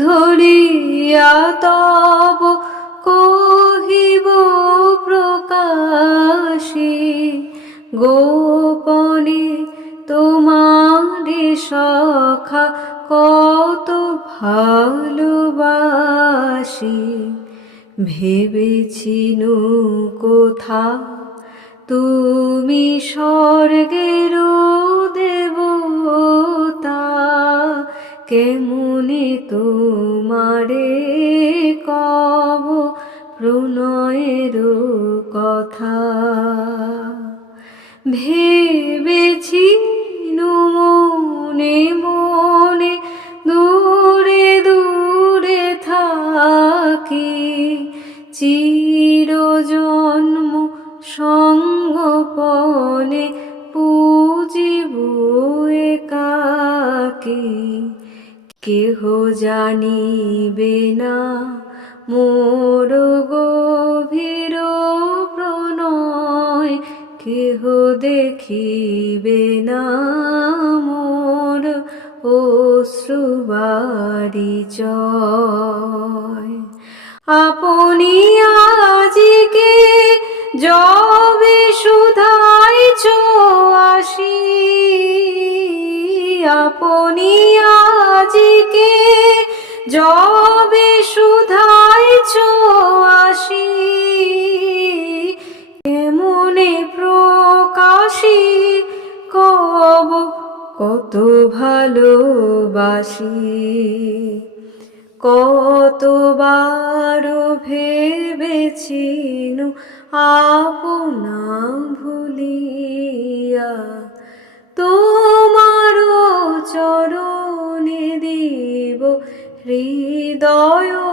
ধরিয়া তব কহিব প্রকাশে গোপনে তোমারে সখা কত ভালোবাসি। ভেবেছিনু কোথা তুমি স্বর্গের কেমনে তোমারে কব প্রণয়ের কথা। ভেবেছি মনে মনে দূরে দূরে থাকি চির জন্ম সঙ্গপনে কেহ জানিবে না মোর গভীর প্রণয়, কেহ দেখিবে না মোর অশ্রুবারি চয় আপনি আজিকে যবে সুধাইছ আসি, আপনি আজিকে যবে সুধাইছ আসি কেমনে প্রকাশি কব কত ভালোবাসি। কতবার ভেবেছিনু আপনা ভুলিয়া হৃদয়